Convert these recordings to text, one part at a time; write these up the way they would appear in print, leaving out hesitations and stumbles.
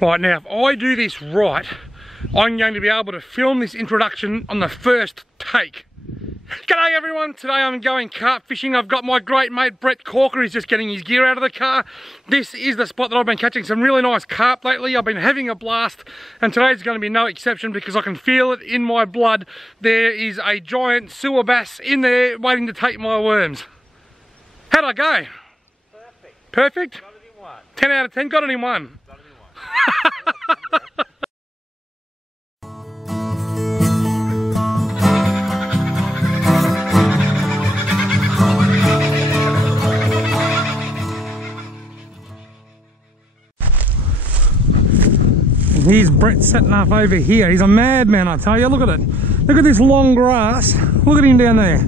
Right, now if I do this right, I'm going to be able to film this introduction on the first take. G'day everyone, today I'm going carp fishing. I've got my great mate Brett Corker, he's just getting his gear out of the car. This is the spot that I've been catching some really nice carp lately. I've been having a blast and today's going to be no exception because I can feel it in my blood. There is a giant sewer bass in there waiting to take my worms. How'd I go? Perfect. Perfect? Got it in one. 10 out of 10, got it in one. Got it in one. Here's Brett setting up over here. He's a madman, I tell you. Look at it. Look at this long grass. Look at him down there.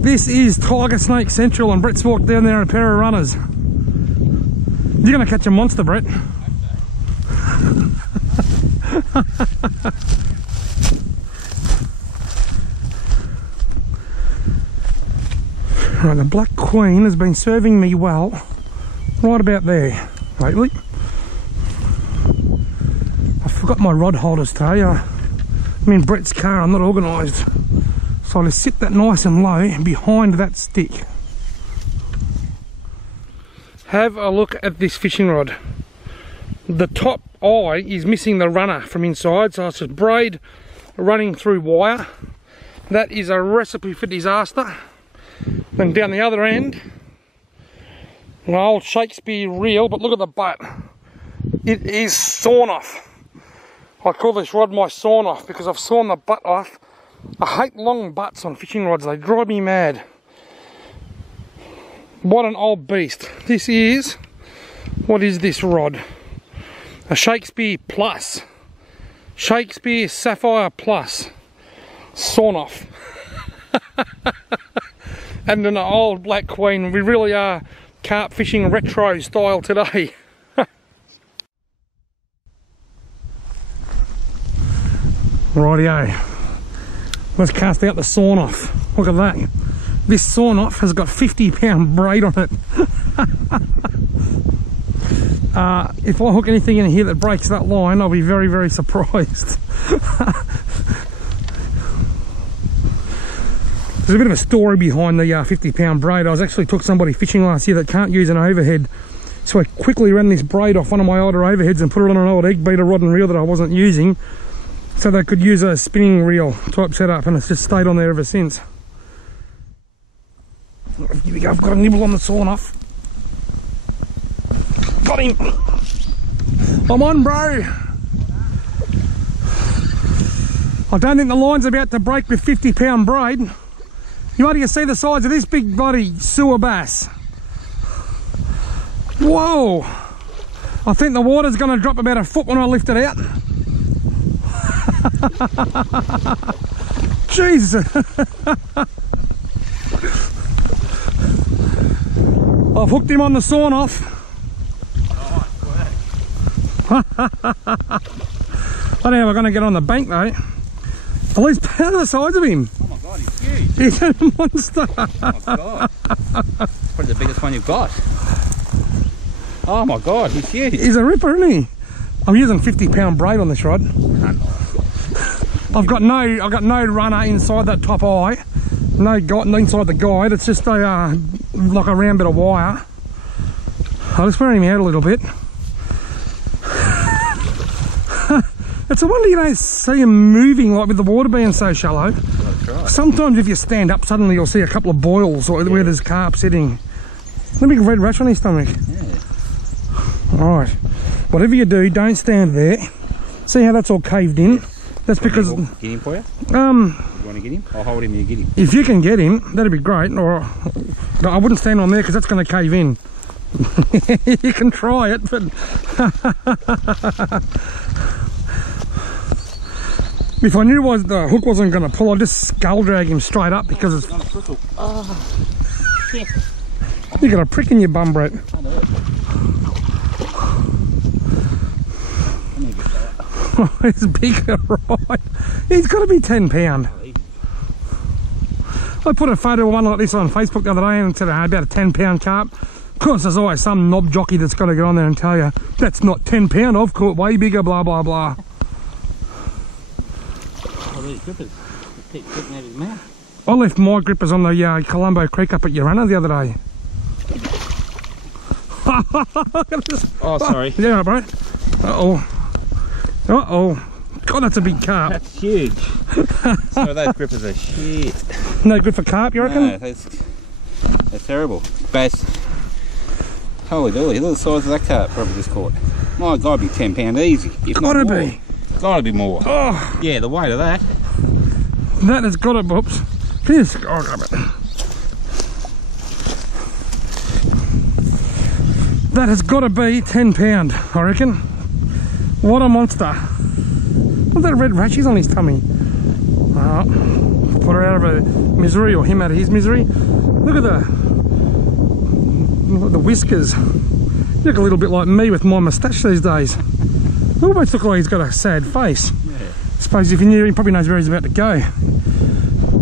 This is Tiger Snake Central, and Brett's walked down there in a pair of runners. You're going to catch a monster, Brett. Right, the Black Queen has been serving me well right about there lately. I forgot my rod holders today. I'm in Brett's car, I'm not organised. So I'll just sit that nice and low behind that stick. Have a look at this fishing rod. The top eye is missing the runner from inside, so it's a braid running through wire. That is a recipe for disaster. Then down the other end, an old Shakespeare reel, but look at the butt. It is sawn off. I call this rod my sawn off because I've sawn the butt off. I hate long butts on fishing rods, they drive me mad. What an old beast. This is, what is this rod? A Shakespeare Plus. Shakespeare Sapphire Plus. Sawn off. And an old Black Queen. We really are carp fishing retro style today. Rightio, let's cast out the sawn off. Look at that. This sawn off has got 50-pound braid on it. If I hook anything in here that breaks that line, I'll be very, very surprised. There's a bit of a story behind the 50-pound braid. I actually took somebody fishing last year that can't use an overhead. So I quickly ran this braid off one of my older overheads and put it on an old egg beater rod and reel that I wasn't using, so they could use a spinning reel type setup, and it's just stayed on there ever since. Here we go, I've got a nibble on the sawn off. Got him! I'm on, bro! I don't think the line's about to break with 50-pound braid. You might see the size of this big bloody sewer bass. Whoa! I think the water's going to drop about a foot when I lift it out. Jesus! I've hooked him on the sawn off. I don't know if we're going to get on the bank though. At least pound the size of him. Oh my god, he's huge. He's a monster. Oh my god. Probably the biggest one you've got. Oh my god, he's huge. He's a ripper, isn't he? I'm using 50-pound braid on this rod. I've got no runner inside that top eye, no inside the guide. It's just a like a round bit of wire. I'll just wear him out a little bit. It's a wonder you don't see him moving, like with the water being so shallow. Right. Sometimes if you stand up, suddenly you'll see a couple of boils or where there's carp sitting. Look at the big red rash on his stomach. Yeah. All right. Whatever you do, don't stand there. See how that's all caved in? That's because... Get him for you? You want to get him? I'll hold him and you get him. If you can get him, that'd be great. Or no, I wouldn't stand on there because that's going to cave in. You can try it, but... If I knew the hook wasn't going to pull, I'd just skull drag him straight up because it's... Oh, shit. You got a prick in your bum, Brett. It's bigger, right? He's got to be 10 pound. I put a photo of one like this on Facebook the other day and said about a 10 pound carp. course, there's always some knob jockey that's got to get on there and tell you, that's not 10 pound, I've caught way bigger, blah, blah, blah. Oh, these grippers. They keep getting out of his mouth. I left my grippers on the Colombo Creek up at Urana the other day. Oh, sorry. Yeah, bro. Uh-oh. Uh-oh. God, that's a big carp. That's huge. So those grippers are shit. No good for carp, you reckon? No, they're terrible. Bass. Holy dooly, look at the size of that carp probably just caught. My God, be 10 pound easy. If Gotta not more. be. Gotta be more. Oh. Yeah, the weight of that. That has got to, oops. Can you just, oh, grab it. That has got to be 10 pound, I reckon. What a monster. Look at that red rashes on his tummy. Put her out of her misery, or him out of his misery. Look at the whiskers. You look a little bit like me with my moustache these days. He almost looks like he's got a sad face. Yeah. I suppose if you knew, he probably knows where he's about to go.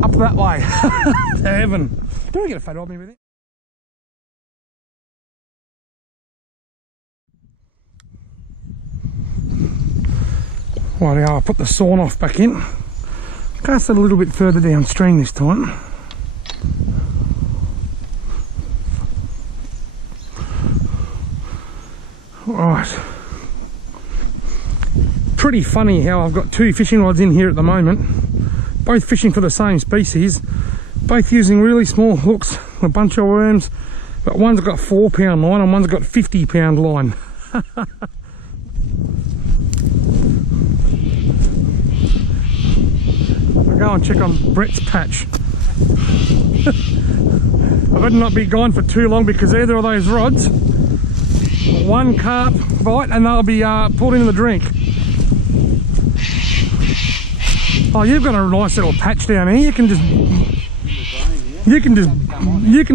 Up that way. To heaven. Do you want to get a photo of me with it? Right, I'll put the sawn off back in. Cast it a little bit further downstream this time. Right. Pretty funny how I've got two fishing rods in here at the moment, both fishing for the same species, both using really small hooks, a bunch of worms, but one's got 4 pound line and one's got 50 pound line. I'll go and check on Brett's patch. I better not be gone for too long because either of those rods, one carp bite and they'll be pulled into the drink. Oh, you've got a nice little patch down here. You can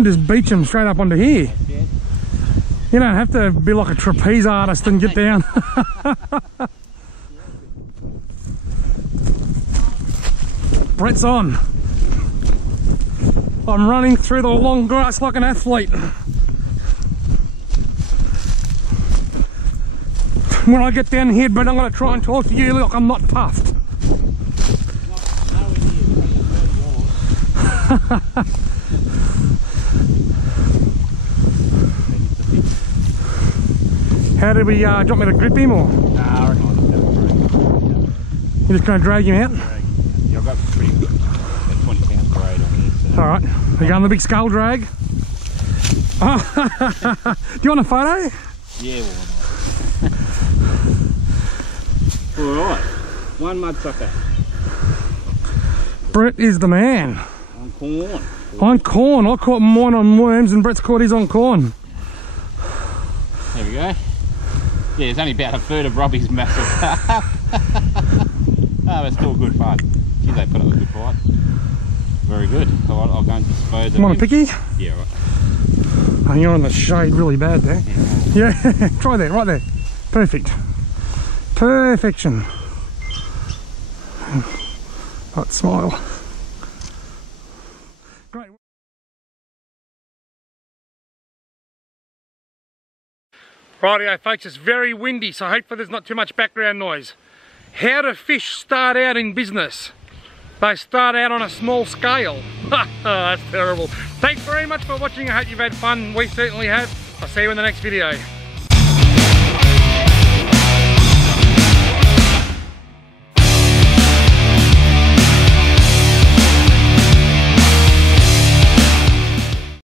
just beach them straight up onto here. You don't have to be like a trapeze artist and get down. Brett's on. I'm running through the long grass like an athlete. When I get down here, Brett, I'm going to try and talk to you like I'm not puffed. How do we, do you want me to grip him or? Nah, I reckon I'll just have a drag. You're just going to drag him out? Yeah, I've got pretty good, about 20 pound braid on here. So. Alright, we're going the big skull drag. Oh. Do you want a photo? Yeah, well, alright, one mudsucker. Brett is the man. On corn. On corn. I caught mine on worms and Brett's caught his on corn. There we go. Yeah, it's only about a third of Robbie's massive carp. Oh, but still good fun. Gee, they put up a good fight. Very good. Alright, I'll go and dispose of You want a picky? Yeah, right. Oh, you're in the shade really bad there. Yeah, try that, right there. Perfect. Perfection. Right, smile. Great. Rightio folks, it's very windy, so hopefully there's not too much background noise. How do fish start out in business? They start out on a small scale. That's terrible. Thanks very much for watching. I hope you've had fun. We certainly have. I'll see you in the next video.